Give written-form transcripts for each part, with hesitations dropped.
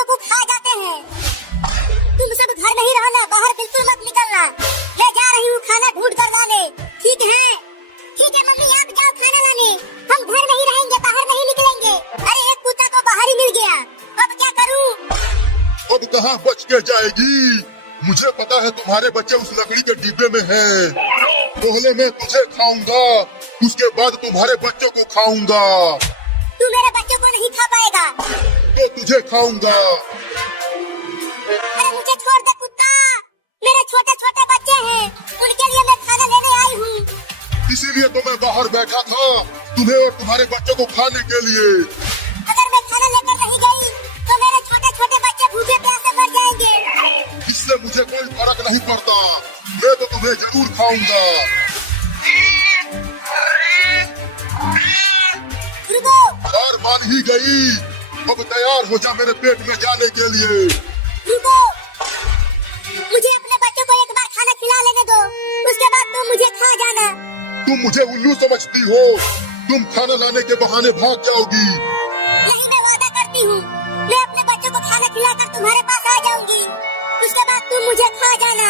बिल्लियों को खा जाते हैं। तुम सब घर नहीं रहना, बाहर बिल्कुल मत निकलना। मैं जा रही हूँ खाना ढूंढ कर लाने। ठीक है मम्मी, आप जाओ खाना लाने। हम घर नहीं रहेंगे, बाहर नहीं निकलेंगे। अरे एक कुत्ता तो बाहर ही मिल गया, अब क्या करूँ? अब कहाँ बच के जाएगी? मुझे पता है तुम्हारे बच्चे उस लकड़ी के डिब्बे में हैं। पहले मैं तुझे खाऊंगा, उसके बाद तुम्हारे बच्चों को खाऊंगा। तू मेरे बच्चों को नहीं खा पाएगा। मैं तुझे खाऊंगा। अरे मुझे छोड़ दे कुत्ता, मेरे छोटे छोटे बच्चे हैं, उनके लिए मैं खाना लेने आई हूँ। इसीलिए तो मैं बाहर बैठा था, तुम्हें और तुम्हारे बच्चों को खाने के लिए। अगर मैं खाना लेकर नहीं गई तो मेरे छोटे छोटे बच्चे भूखे प्यासे मर जाएंगे। इससे मुझे कोई फर्क नहीं पड़ता, मैं तो तुम्हें जरूर खाऊंगा। रुको। हार मान ही गई, अब तैयार हो जा मेरे पेट में जाने के लिए। रुको, मुझे अपने बच्चों को एक बार खाना खिला लेने दो, उसके बाद तुम मुझे खा जाना। तुम मुझे उल्लू समझती हो? तुम खाना लाने के बहाने भाग जाओगी। नहीं, मैं वादा करती हूँ, मैं अपने बच्चों को खाना खिलाकर तुम्हारे पास आ जाऊंगी, उसके बाद तुम मुझे खा जाना।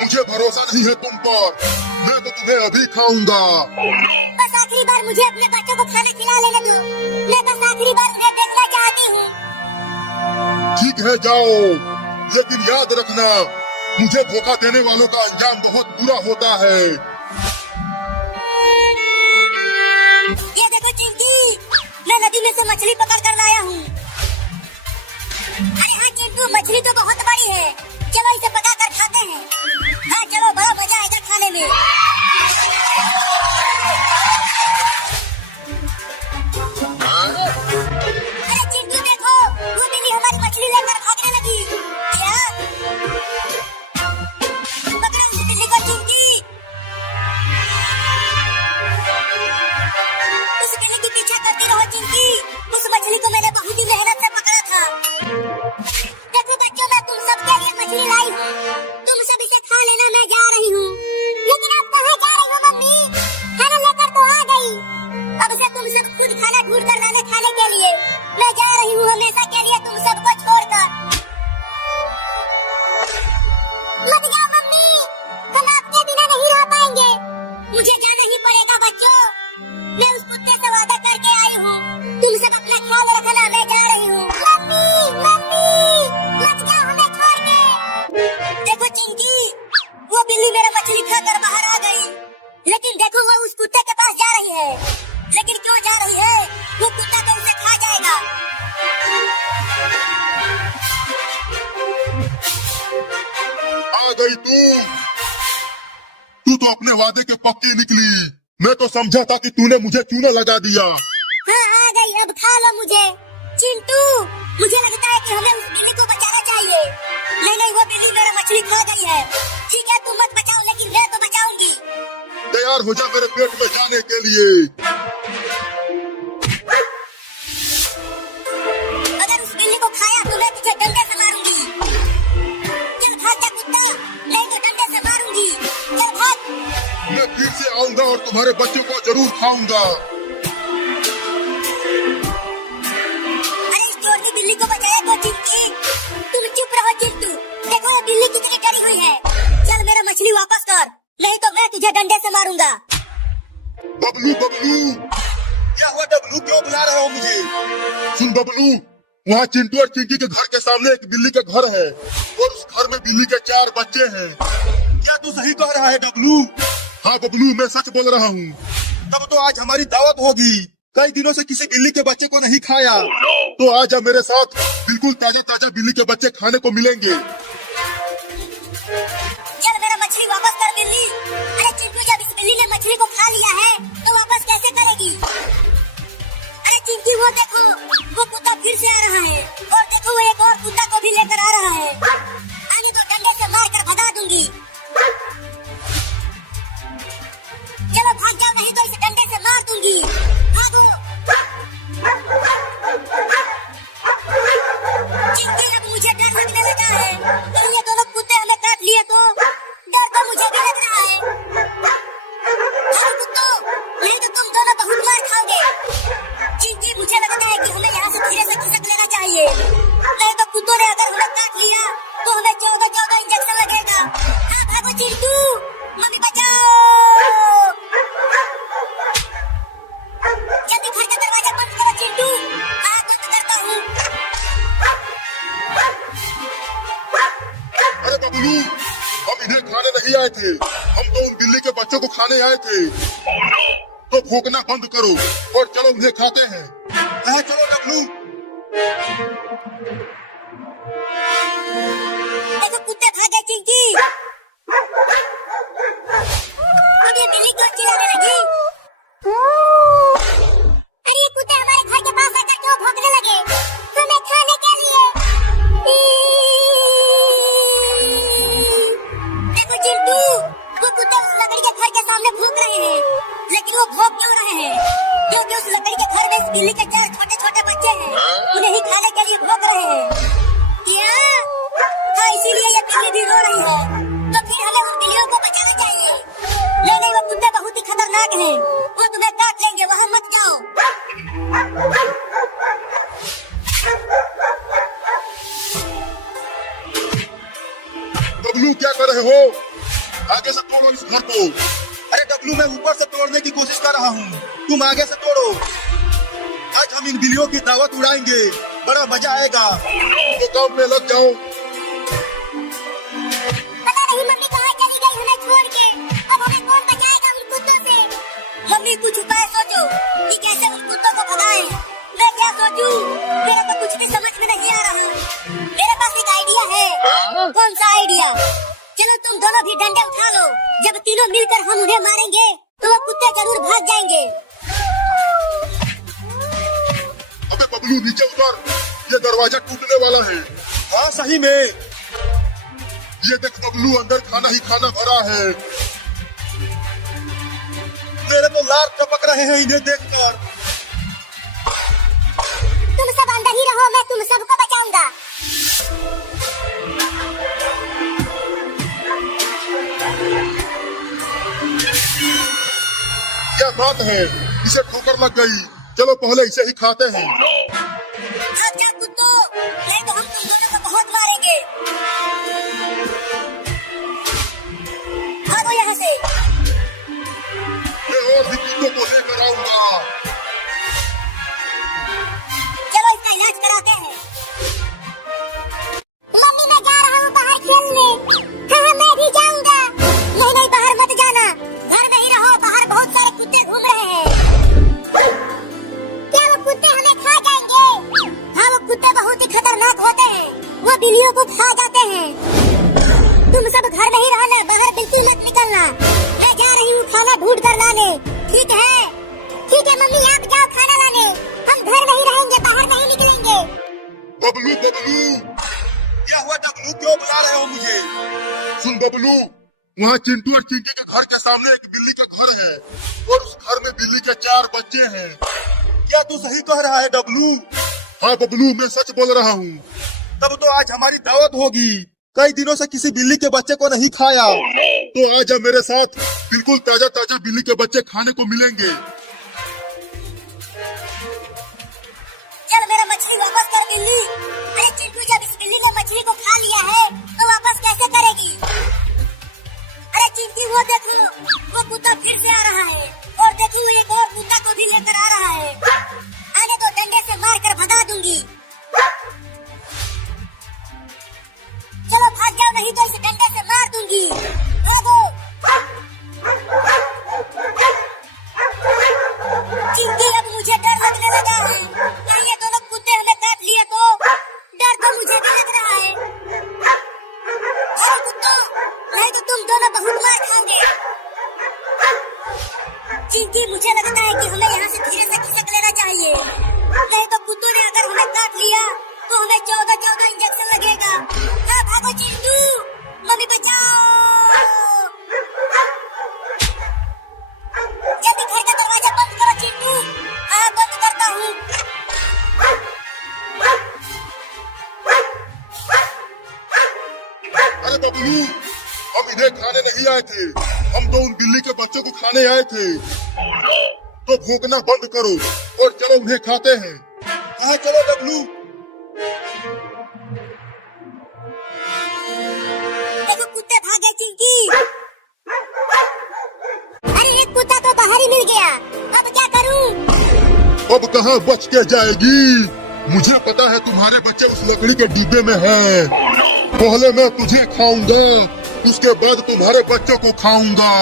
मुझे भरोसा नहीं है तुम पर, मैं तो तुम्हें अभी खाऊंगा। बस आखिरी बार मुझे अपने बच्चों को खाना खिला लेने दो, मैं बस आखिरी बार उन्हें देखना चाहती हूँ। ठीक है जाओ, लेकिन याद रखना, मुझे धोखा देने वालों का अंजाम बहुत बुरा होता है। ये देखो चिंटी, मैं नदी में से मछली पकड़ कर लाया हूँ। अरे हाँ चिंटू, मछली तो बहुत बड़ी है, चलो इसे पका कर खाते हैं। हाँ चलो, बड़ा मजा आएगा खाने में। अरे चिंटू देखो, वो बिल्ली हमारी मछली लेकर भागने लगी। क्या? पकड़ो उस बिल्ली को चिंटी। उस बिल्ली की पीछा करती रहो चिंटी, उस मछली को मैंने बहुत ही मेहनत से पकड़ा था। देखो बच्चों, मैं तुम सबके लिए मछली लाई हूँ, तुम सब इसे खा लेना, मैं जा रही हूँ। लेकिन आप कहाँ जा रही हो मम्मी? खाना लेकर तो आ गई, अब से तुम सब खुद खाना ढूंढ कर लाने खाने के लिए। मैं जा रही हूँ हमेशा के लिए तुम सबको छोड़कर। मत जाओ मम्मी, हम आपके बिना नहीं रह पाएंगे। मुझे जाना ही पड़ेगा बच्चों, मैं उस कुत्ते से वादा करके आई हूँ। तुम सब अपना ख्याल रखना, मैं जा रही हूँ। मम्मी मत जाओ हमें छोड़ के। देखो चिंटी, वो बिल्ली मेरा मछली खाकर बाहर आ गई, लेकिन देखो वो उस कुत्ते के पास जा रही है। लेकिन क्यों जा रही है? वो कुत्ता तो उसे खा जाएगा। आ गई तू तो अपने वादे के पक्की निकली। मैं तो समझा था कि तूने मुझे चूना लगा दिया। हाँ आ गई, अब खा लो मुझे। चिंटू, मुझे लगता है कि हमें उस बिल्ली को बचाना चाहिए। नहीं, वो बिल्ली मेरा मछली खा गई है। ठीक है, तुम मत बचाओ, लेकिन मैं तो बचाऊंगी। तैयार हो जा मेरे पेट में जाने के लिए। अगर उस बिल्ली को खाया तो मैं तुझे डंडे से मारूंगी। चल भाग जा कुत्ता, नहीं तो डंडे से मारूंगी। चल भाग। मैं फिर से आऊंगा और तुम्हारे बच्चों को जरूर खाऊंगा। अरे इस चोर की बिल्ली को बचाया तो चिंटी। तुम चुप रहो चिंटू, देखो वो बिल्ली कितनी डरी हुई है। चल मेरा मछली वापस कर, नहीं तो मैं तुझे डंडे से मारूंगा। बबलू क्या हुआ? डब्लू क्यों बुला रहे हो मुझे? सुन बबलू, वहाँ चिंटू और चिंकी के घर के सामने एक बिल्ली का घर है और उस घर में बिल्ली के 4 बच्चे हैं। क्या तू सही कह रहा है डब्लू? हाँ बबलू, मैं सच बोल रहा हूँ। तब तो आज हमारी दावत होगी। कई दिनों से किसी बिल्ली के बच्चे को नहीं खाया। तो आज मेरे साथ बिल्कुल ताजा ताजा बिल्ली के बच्चे खाने को मिलेंगे। चल मेरा मछली वापस कर बिल्ली। अरे चिंटू, जब इस बिल्ली ने मछली को खा लिया है तो वापस कैसे करेगी? अरे चिंकी, वो देखो, वो कुत्ता फिर से आ रहा है, और देखो वो एक और कुत्ता को भी लेकर आ रहा है। आगे तो डंडे से मार कर भगा दूंगी। चलो भाग जाओ, नहीं तो इसे डंडे से मार दूंगी। भागो। चिंकी, अब मुझे डर लगने लगा है। कहीं ये दोनों कुत्ते हमें काट लिए तो? डर तो मुझे भी लग रहा है। भागो कुत्तों, नहीं तो तुम दोनों बहुत मार खाओगे। चिंकी, मुझे लगता है कि हमें यहाँ से धीरे से खिसक लेना चाहिए। ने अगर हमें काट लिया तो हमें 14 इंजेक्शन लगेगा। हाँ भागो चिंटू, मम्मी बचाओ। जल्दी घर का दरवाजा बंद करो चिंटू। हाँ बंद करता हूँ। अरे बबलू, हम इन्हें खाने नहीं आए थे, हम तो उन बिल्ली के बच्चों को खाने आए थे। तो भूखना बंद करो और चलो उन्हें खाते हैं। हाँ चलो बबलू। देखो कुत्ते भागे चिंकी। अब ये बिल्ली क्यों चिल्लाने लगी? अरे ये कुत्ते हमारे घर के पास आकर क्यों भौंकने लगे? हमें खाने के लिए। देखो चिंटू, वो कुत्ते उस लकड़ी के घर के सामने भौंक रहे हैं, लेकिन वो भौंक क्यों रहे हैं? क्योंकि उस लकड़ी के घर में इस बिल्ली के 4 छोटे-छोटे बच्चे हैं, उन्हें ही खाने के लिए भौंक रहे हैं। क्या? हाँ, इसीलिए ये बिल्ली भी रो रही है। तो फिर हमें उन बिल्लियों को बचाना चाहिए। नहीं, वो कुत्ते बहुत ही खतरनाक हैं, वो तुम्हें काट लेंगे, वहाँ मत जाओ। डब्लू क्या कर रहे हो? आगे से तोड़ो इस घर को। अरे डब्लू, मैं ऊपर से तोड़ने की कोशिश कर रहा हूँ, तुम आगे से तोड़ो। आज हम इन बिल्लियों की दावत उड़ाएंगे, बड़ा मजा आएगा। तो काम में लग जाओ। पता नहीं मम्मी कहाँ चली गई हमें छोड़ के। अब हमें कौन बचाएगा उन कुत्तों से? मम्मी कुछ उपाय सोचो कि कैसे उन कुत्तों को भगाएं। मैं क्या सोचूं? मेरा तो कुछ भी समझ में नहीं आ रहा। मेरे पास एक आइडिया है। कौन सा आइडिया? चलो तुम दोनों भी डंडे उठा लो। जब तीनों मिलकर हम उन्हें मारेंगे तो वो कुत्ते जरूर भाग जाएंगे। अबे बबलू नीचे उतर, ये दरवाजा टूटने वाला है। हाँ सही में। ये देख बबलू, अंदर खाना ही खाना भरा है। मेरे तो लार टपक रहे हैं इन्हें देखकर। तुम सब अंदर ही रहो, मैं तुम सबको बचाऊंगा। क्या बात है, इसे ठोकर लग गई। चलो पहले इसे ही खाते हैं। भाग जा कुत्तों, नहीं तो हम तुम दोनों को बहुत मारेंगे। भागो यहाँ से। मैं और भी कुत्तों को लेकर आऊंगा। चलो इसका इलाज कराते हैं। मम्मी मैं जा रहा हूँ बाहर खेलने। हाँ मैं भी जाऊंगा। नहीं बाहर मत जाना, घर में ही रहो। बाहर बहुत सारे कुत्ते घूम रहे हैं। क्या वो कुत्ते हमें खा जाएंगे? हाँ वो कुत्ते बहुत ही खतरनाक होते हैं, वो बिल्लियों को खा जाते हैं। तुम सब घर में ही रहना, बाहर बिल्कुल मत निकलना। मैं जा रही हूँ खाना ढूंढ कर लाने। ठीक है? ठीक है मम्मी, आप जाओ खाना लाने, हम घर में ही रहेंगे, बाहर नहीं निकलेंगे। बबलू बबलू, क्या हुआ डब्लू, क्यों बुला रहे हो मुझे? सुन बबलू, वहाँ चिंटू और चिंकी के घर के सामने एक बिल्ली का घर है और उस घर में बिल्ली के 4 बच्चे हैं। क्या तू सही कह रहा है डब्लू? हाँ बबलू, मैं सच बोल रहा हूँ। तब तो आज हमारी दावत होगी। कई दिनों से किसी बिल्ली के बच्चे को नहीं खाया। तो आज मेरे साथ बिल्कुल ताजा ताजा बिल्ली के बच्चे खाने को मिलेंगे। चल मेरा मछली वापस कर बिल्ली। अरे चिंटू, जब इस बिल्ली ने मछली को खा लिया है तो वापस कैसे करेगी? अरे चिंटी, वो देखो, वो कुत्ता फिर से आ रहा है और देखो एक और कुत्ता को भी लेकर आ रहा है। आगे तो डंडे से मार कर भगा दूंगी। चलो भाग जाओ, नहीं तो इसे डंडे से मार दूंगी। भागो। चिंटी, अब मुझे डर लगने लगा है। कहीं ये दोनों कुत्ते हमें काट लिए तो? डर तो मुझे भी लग रहा है। अरे कुत्तों, नहीं तो तुम दोनों बहुत मार खाओगे। चिंटी, मुझे लगता है कि हमें यहाँ से धीरे से खिसक लेना चाहिए, नहीं तो कुत्तों ने अगर हमें काट लिया तो हमें 14 इंजेक्शन लगेगा। हाँ भागो चिंटू, मम्मी बचाओ। जल्दी घर का दरवाजा बंद करो चिंटू। हाँ बंद करता हूँ। अरे बबलू, हम इन्हें खाने नहीं आए थे, हम तो उन बिल्ली के बच्चों को खाने आए थे। तो भूखना बंद करो और चलो उन्हें खाते हैं। हाँ चलो बबलू। अब कहाँ बच के जाएगी। मुझे पता है तुम्हारे बच्चे उस लकड़ी के डिब्बे में हैं। पहले मैं तुझे खाऊंगा, उसके बाद तुम्हारे बच्चों को खाऊंगा।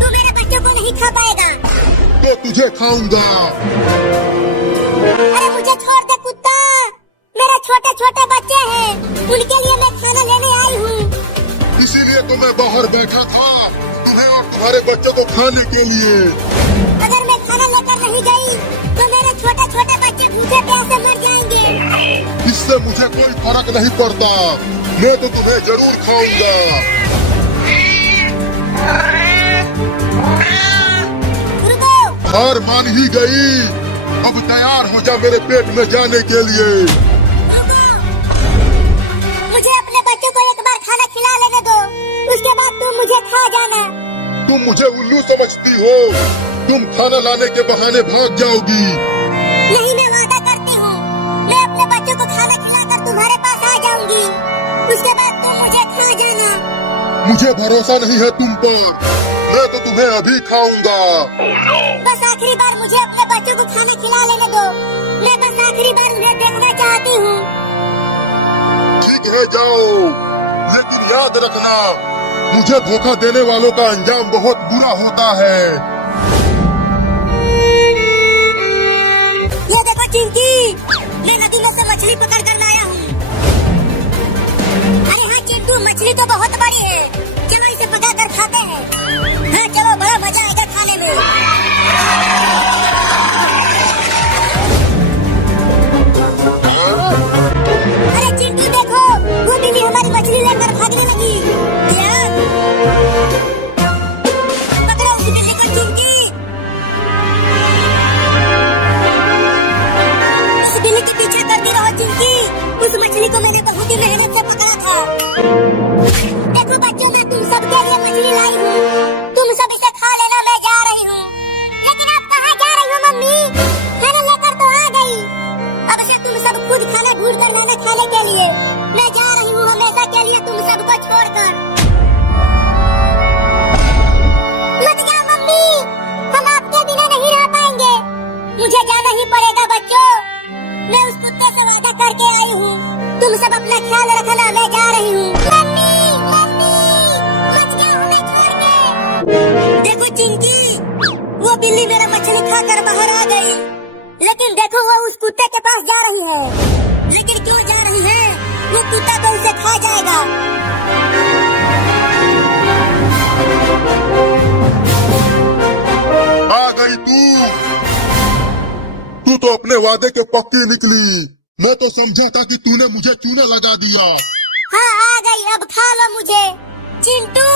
तू मेरे बच्चों को नहीं खा पाएगा। तो तुझे खाऊंगा। अरे मुझे छोड़ दे कुत्ता, मेरे छोटे छोटे बच्चे हैं, उनके लिए मैं खाना लेने आई हूँ। इसीलिए तो मैं बाहर बैठा था, तुम्हें और तुम्हारे बच्चों को खाने के लिए। अगर मैं खाना लेकर नहीं गई तो मेरे छोटे छोटे बच्चे भूखे प्यासे मर जाएंगे। इससे मुझे कोई फर्क नहीं पड़ता, मैं तो तुम्हें जरूर खाऊंगा। रुको। हार मान ही गई, अब तैयार हो जा मेरे पेट में जाने के लिए। मुझे अपने बच्चों को एक बार खाना खिला लेने दो, उसके बाद तुम मुझे खा जाना। तुम मुझे उल्लू समझती हो, तुम खाना लाने के बहाने भाग जाओगी। नहीं, मैं वादा करती हूँ, मैं अपने बच्चों को खाना खिलाकर तुम्हारे पास आ जाऊंगी, उसके बाद तुम मुझे खा जाना। मुझे भरोसा नहीं है तुम पर, मैं तो तुम्हें अभी खाऊंगा। बस आखिरी बार मुझे अपने बच्चों को खाना खिला लेने दो, मैं बस आखिरी बार उन्हें देखना चाहती हूँ। ठीक है जाओ, लेकिन याद रखना, मुझे धोखा देने वालों का अंजाम बहुत बुरा होता है। ये देखो चिंकी, मैं नदी में से मछली पकड़ कर लाया हूँ। अरे हाँ चिंटू, मछली तो बहुत बड़ी है, चलो इसे पका कर खाते हैं। हाँ चलो, बड़ा मजा आएगा खाने में। अरे चिंटू देखो, वो बिल्ली हमारी मछली लेकर भागने लगी। क्या? पकड़ो उस बिल्ली को चिंकी। उस बिल्ली के पीछे करती रहो चिंकी, उस मछली को मैंने बहुत ही मेहनत से पकड़ा था। देखो बच्चों, मैं तुम सबके लिए मछली लाई हूँ, तुम सब इसे खा लेना, मैं जा रही हूँ। लेकिन आप कहाँ जा रही हो मम्मी? खाना लेकर तो आ गई, अब से तुम सब खुद खाना ढूंढ कर लाना खाने के लिए। मैं जा रही हूँ हमेशा के लिए तुम सबको छोड़कर। मत जाओ मम्मी, हम आपके बिना नहीं रह पाएंगे। मुझे जाना ही पड़ेगा बच्चों, मैं उस कुत्ते से वादा करके आई हूँ। तुम सब अपना ख्याल रखना, मैं जा रही हूँ। मम्मी मम्मी, मत जाओ हमें छोड़ के। देखो चिंकी, वो बिल्ली मेरा मछली खाकर बाहर आ गई, लेकिन देखो वो उस कुत्ते के पास जा रही है। लेकिन क्यों जा रही है? वो कुत्ता तो उसे खा जाएगा। आ गई तू तो अपने वादे के पक्की निकली। मैं तो समझा था कि तूने मुझे चूना लगा दिया। हाँ आ गई, अब खा लो मुझे। चिंटू,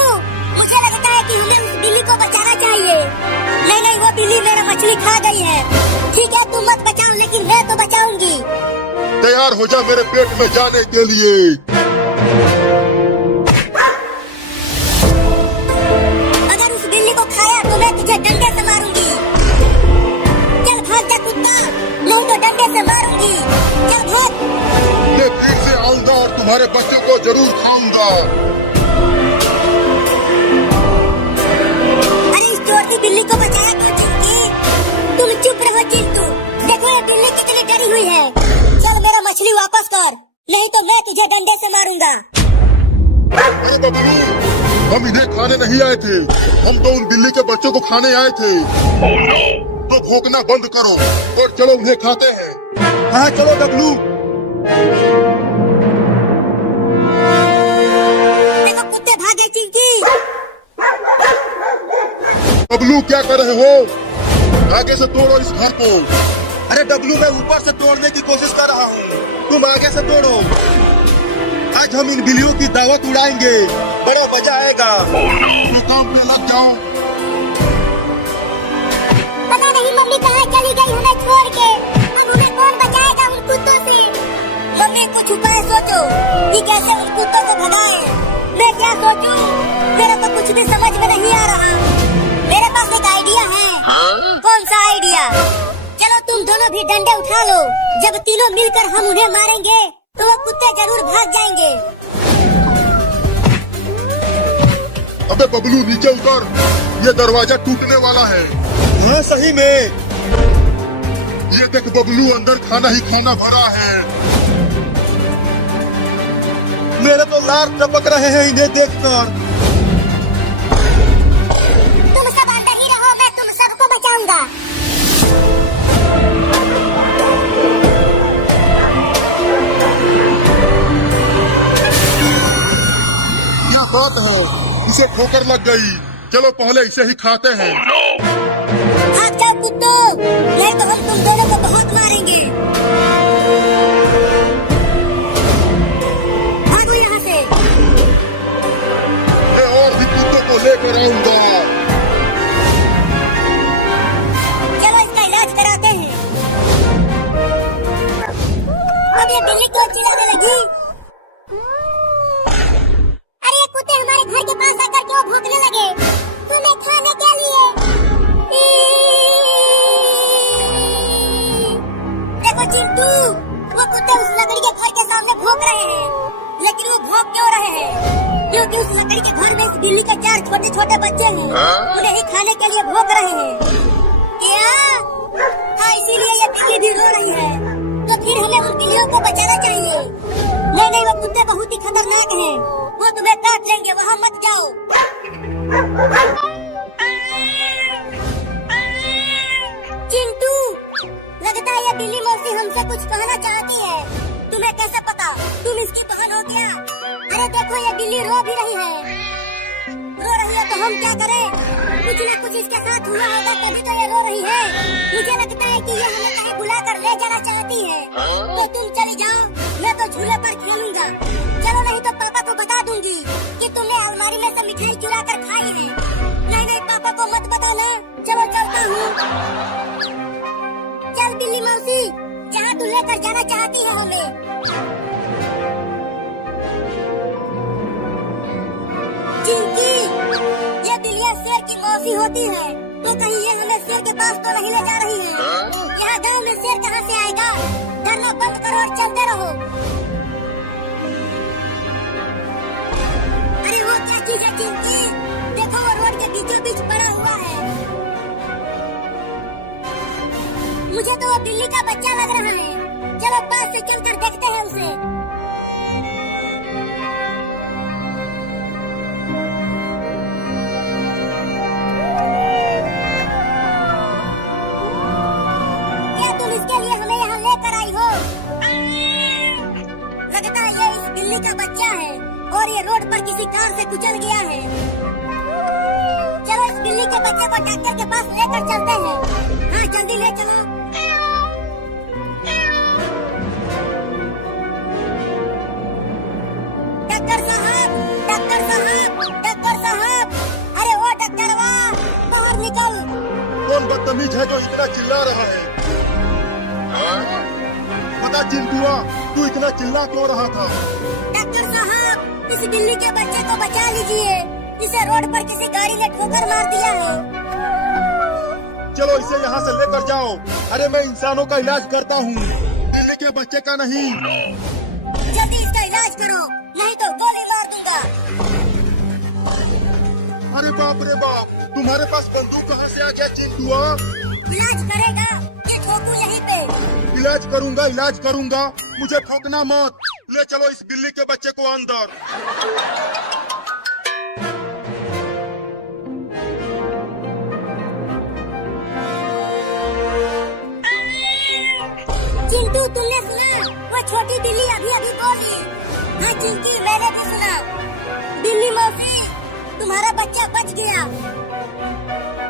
मुझे लगता है कि हमें उस बिल्ली को बचाना चाहिए। नहीं, वो बिल्ली मेरा मछली खा गई है। ठीक है, तुम मत बचाओ, लेकिन मैं तो बचाऊंगी। तैयार हो जा मेरे पेट में जाने के लिए। अगर उस बिल्ली को खाया तो मैं तुझे डंडे से मारूंगी। चल भाग जा कुत्ता, नहीं तो डंडे से मारूंगी। चल भाग। मैं फिर से आऊंगा और तुम्हारे बच्चों को जरूर खाऊंगा। अरे इस चोरती बिल्ली को बचाया तो चिंकी। तुम चुप रहो चिंटू, देखो ये बिल्ली कितनी डरी हुई है। चल मेरा मछली वापस कर, नहीं तो मैं तुझे डंडे से मारूंगा। अरे बबलू, हम इन्हें खाने नहीं आए थे, हम तो उन बिल्ली के बच्चों को खाने आए थे। तो भौंकना बंद करो और चलो उन्हें खाते हैं। हाँ चलो डब्लू। देखो कुत्ते भागे चिंकी। डब्लू क्या कर रहे हो? आगे से तोड़ो इस घर को। अरे डब्लू, मैं ऊपर से तोड़ने की कोशिश कर रहा हूँ, तुम आगे से तोड़ो। आज हम इन बिल्लियों की दावत उड़ाएंगे, बड़ा मजा आएगा। तो काम पे लग जाओ। पता नहीं मम्मी कहाँ चली गई हमें छोड़ के। अब हमें कौन बचाएगा उन कुत्तों से? मम्मी कुछ उपाय सोचो कि कैसे उन कुत्तों को भगाए। मैं क्या सोचूं? मेरा तो कुछ भी समझ में नहीं आ रहा। मेरे पास एक आइडिया है। कौन सा आइडिया? चलो तुम दोनों भी डंडे उठा लो, जब तीनों मिलकर हम उन्हें मारेंगे तो वो कुत्ते जरूर भाग जाएंगे। अबे बबलू नीचे उतर, ये दरवाजा टूटने वाला है। हाँ सही में। ये देख बबलू, अंदर खाना ही खाना भरा है। मेरे तो लार टपक रहे हैं इन्हें देखकर। तुम सब अंदर ही रहो, मैं तुम सबको बचाऊंगा। क्या बात है, इसे ठोकर लग गई। चलो पहले इसे ही खाते हैं। भाग जाओ कुत्तो, नहीं तो हम तुम दोनों को बहुत मारेंगे। भागो यहाँ से। मैं और भी कुत्तों को लेकर आऊंगा। चलो इसका इलाज कराते हैं। अब ये बिल्ली क्यों चिल्लाने लगी? अरे ये कुत्ते हमारे घर के पास आकर क्यों भौंकने लगे? तुम्हें खाने के लिए। देखो चिंटू, वो कुत्ते उस लकड़ी के घर के सामने भौंक रहे हैं, लेकिन वो भौंक क्यों रहे हैं? क्योंकि उस लकड़ी के घर में इस बिल्ली के 4 छोटे छोटे बच्चे हैं, उन्हें ही खाने के लिए भौंक रहे हैं। क्या? हाँ, इसीलिए ये बिल्ली भी रो रही है। तो फिर हमें उन बिल्लियों को बचाना चाहिए। नहीं नहीं, वो कुत्ते बहुत ही खतरनाक हैं, वो तुम्हें काट लेंगे, वहाँ मत जाओ। चिंटू, लगता है ये बिल्ली मौसी हमसे कुछ कहना चाहती है। तुम्हें कैसे पता? तुम इसकी बहन हो क्या? अरे देखो, ये बिल्ली रो भी रही है। रो रही है तो हम क्या करें? कुछ न कुछ इसके साथ हुआ होगा, तभी तो ये रो रही है। मुझे लगता है कि ये हमें कहीं बुलाकर ले जाना चाहती है। तो तुम चली जाओ, मैं तो झूले पर खेलूंगा। चलो, नहीं तो पापा को बता दूंगी कि तुमने अलमारी में से मिठाई चुरा कर खाई है। नहीं नहीं, पापा को मत बताना। चलो चलता हूँ। चल बिल्ली मौसी, जहाँ तू लेकर जाना चाहती हो हमें। चिंकी, ये बिल्लियाँ शेर की मौसी होती है, तो कहीं ये हमें शेर के पास तो नहीं ले जा रही है? यहाँ गांव में शेर कहाँ से आएगा? डरना बंद करो और चलते रहो। अरे वो क्या चीज है चिंकी? देखो, वो रोड के बीचों बीच पड़ा हुआ है। मुझे तो वो बिल्ली का बच्चा लग रहा है। चलो पास से चलकर देखते हैं उसे। क्या तुम इसके लिए हमें यहाँ लेकर आई हो? लगता है ये इस बिल्ली का बच्चा है और ये रोड पर किसी कार से कुचल गया है। चलो इस बिल्ली के बच्चे को डॉक्टर के पास लेकर चलते हैं। हाँ, जल्दी ले चलो। डॉक्टर साहब, डॉक्टर साहब, डॉक्टर साहब, अरे वो डॉक्टरवा, बाहर निकल। कौन बदतमीज है जो इतना चिल्ला रहा है? पता चिंटुआ, तू इतना चिल्ला क्यों रहा था? डॉक्टर साहब, इस बिल्ली के बच्चे को बचा लीजिए। इसे रोड पर किसी गाड़ी ने ठोकर मार दिया है। चलो इसे यहाँ से लेकर जाओ। अरे मैं इंसानों का इलाज करता हूँ, बिल्ली के बच्चे का नहीं। जल्दी इसका इलाज करो, नहीं तो गोली मार दूंगा। अरे बाप रे बाप, तुम्हारे पास बंदूक कहाँ से आ गया चिंटुआ? इलाज करेगा ये ठोकू यहीं पे। इलाज करूंगा, इलाज करूंगा, मुझे ठोकना मत। ले चलो इस बिल्ली के बच्चे को अंदर। चिंटू, तुमने सुना? वो छोटी बिल्ली अभी अभी बोली। हाँ चिंकी, मैंने भी सुना। बिल्ली मौसी, तुम्हारा बच्चा बच गया।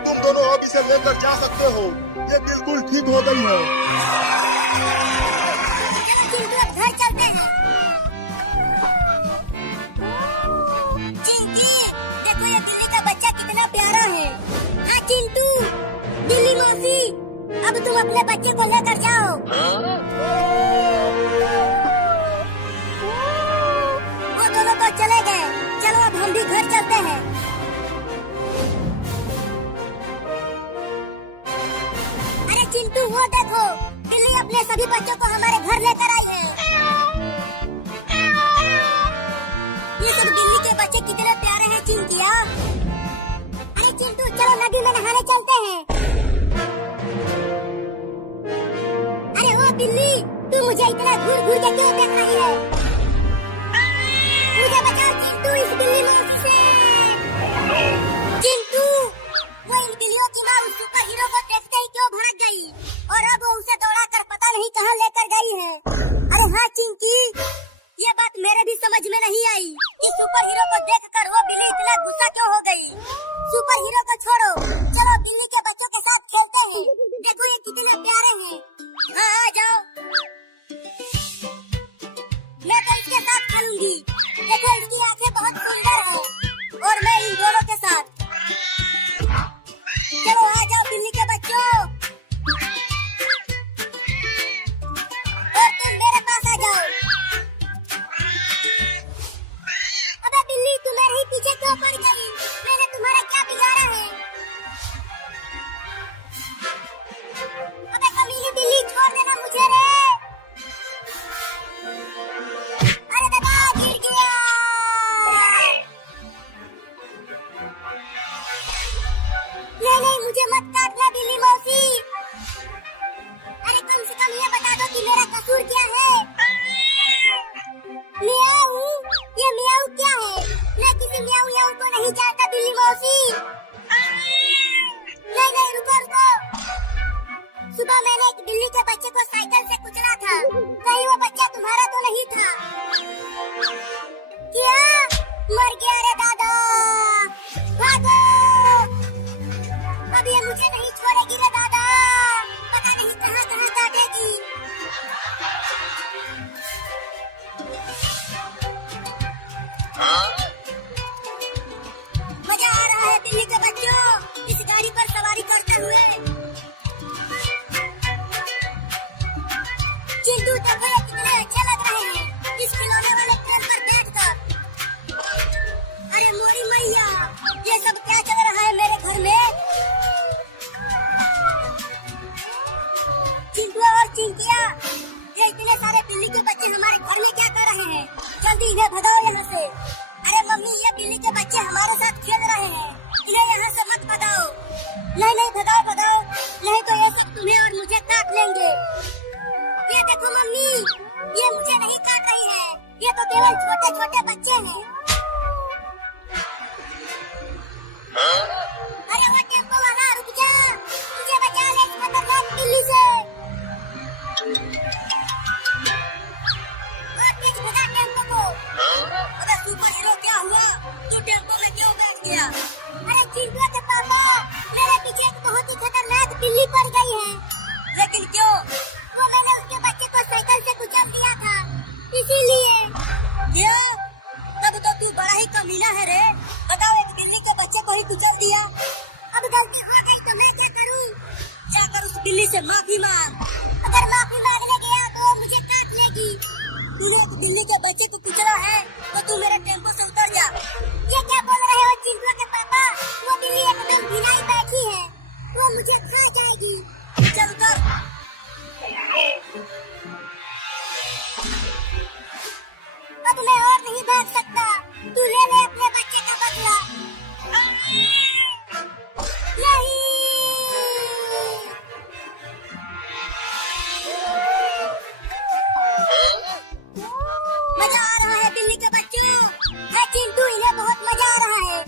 तुम दोनों अब इसे लेकर जा सकते हो, ये बिल्कुल ठीक हो गई है। चिंटू, अब घर चलते हैं। चिंकी, देखो ये बिल्ली का बच्चा कितना प्यारा है। हाँ चिंटू, बिल्ली मौसी, अब तुम अपने बच्चे को लेकर जाओ। वो दोनों तो चले गए, चलो अब हम भी घर चलते हैं। अरे चिंटू, वो देखो, बिल्ली अपने सभी बच्चों को हमारे घर लेकर आई है। ये सब बिल्ली के बच्चे कितने प्यारे हैं चिंकिया। अरे चिंटू, चलो नदी में नहाने चलते हैं। मुझे इतना घूर घूर के क्यों देख रही है? मुझे बचाओ चिंटू इस बिल्ली मौत से। चिंटू, वो इन बिल्लियों की माँ उस सुपर हीरो को देखते ही क्यों भाग गई और अब वो उसे दौड़ा कर पता नहीं कहाँ लेकर गई है। अरे हाँ चिंकी, ये बात मेरे भी समझ में नहीं आई। इस सुपर हीरो को देखकर वो बिल्ली इतना गुस्सा क्यों हो गई? सुपर हीरो को छोड़ो, चलो बिल्ली के बच्चों के साथ खेलते हैं। देखो ये कितने प्यारे हैं। हाँ आ जाओ, मैं तो इसके साथ खेलूंगी। देखो इसकी आंखें बहुत सुंदर हैं और मैं इन दोनों के साथ। चलो आ जाओ बिल्ली के बच्चों, और तुम मेरे पास आ जाओ। अबे बिल्ली, तुम मेरे ही पीछे क्यों पड़ गई? मैंने तुम्हारा क्या बिगाड़ा है? अबे कमीनी बिल्ली, छोड़ देना मुझे रे। अरे दादा, गिर गया। नहीं, मुझे मत काटना बिल्ली मौसी। अरे कम से कम ये बता दो कि मेरा कसूर क्या है? मियाऊ, ये मियाऊ क्या है? मैं किसी मियाऊ को नहीं जानता बिल्ली मौसी। नहीं, रुको। सुबह मैंने एक बिल्ली के बच्चे को साइकिल से कुचला था। कहीं वो बच्चा तुम्हारा तो नहीं था? क्या? मर गया रे दादा, भागो। अब ये मुझे नहीं छोड़ेगी रे दादा, पता नहीं कहाँ काटेगी। मजा आ रहा है बिल्ली के बच्चों इस गाड़ी पर सवारी करते हुए। चिंटू, देखो ये कितने अच्छे लग रहे हैं इस खिलौने वाले ट्रेन पर बैठकर। अरे मोरी मैया, ये सब क्या चल रहा है मेरे घर में? चिंटू और चिंकिया, ये इतने सारे बिल्ली के बच्चे हमारे घर में क्या कर रहे हैं? जल्दी इन्हें भगाओ यहाँ से। अरे मम्मी, ये बिल्ली के बच्चे हमारे साथ खेल रहे हैं, इन्हें यहाँ से मत भगाओ। नहीं, भगाओ, नहीं तो ये सब तुम्हें और मुझे काट लेंगे। ये देखो मम्मी, ये मुझे नहीं काट रही है, ये तो केवल छोटे छोटे बच्चे हैं। अरे वो टेम्पो वाला, रुक जा, मुझे बचा ले इस खतरनाक बिल्ली से। और तेज भगा टेम्पो को। अरे सुपर हीरो, क्या हुआ? तू टेम्पो में क्यों बैठ गया? अरे चिंटू के पापा, मेरे पीछे एक बहुत ही खतरनाक बिल्ली पड़ गई है। लेकिन क्यों? वो मैंने उनके बच्चे को साइकिल से कुचल दिया था, इसीलिए। क्या? तब तो तू बड़ा ही कमीना है रे। बताओ, एक बिल्ली के बच्चे को ही कुचल दिया। अब गलती हो गई तो मैं क्या करूं? जाकर उस बिल्ली से माफी मांग। अगर माफी मांगने गया तो वो मुझे काट लेगी। तूने एक बिल्ली के बच्चे को कुचला है तो तू मेरे टेम्पो से उतर जा। ये क्या बोल रहे हो चिंटू के पापा? वो बिल्ली एकदम बिना ही बैठी है, वो मुझे खा जाएगी। चल उतर। अब मैं और नहीं भाग सकता, तू ले अपने बच्चे का बदला। नहीं, मजा आ रहा है बिल्ली के बच्चों। है चिंटू, इन्हें बहुत मजा आ रहा है।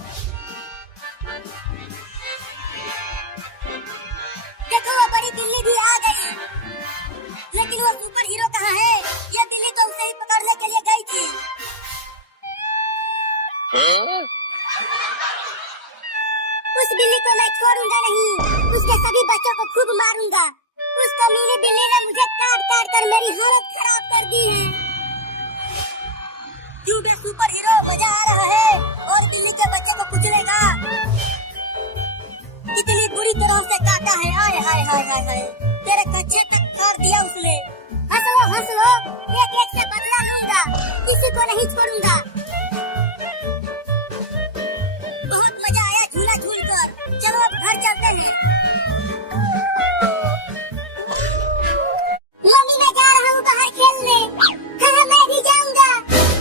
देखो वो बड़ी बिल्ली भी आ गई, लेकिन वो सुपर हीरो कहाँ है? ये बिल्ली तो उसे ही पकड़ने के लिए गई थी। उस बिल्ली को मैं छोड़ूंगा नहीं, उसके सभी बच्चों को खूब मारूंगा। उस कमीनी बिल्ली ने मुझे काट कर मेरी हालत खराब कर दी है। क्यों बे सुपर हीरो, मजा आ रहा है और बिल्ली के बच्चे को कुचलेगा। कितनी बुरी तरह से काटा है। हाय हाय हाय हाय हाय, तेरे कच्चे तक काट दिया उसने। हंस लो, एक एक से बदला लूंगा, किसी को नहीं छोड़ूंगा। बहुत मजा आया झूला झूलकर। चलो अब घर चलते हैं। मम्मी, मैं जा रहा हूँ बाहर खेलने। हाँ, मैं भी जाऊंगा।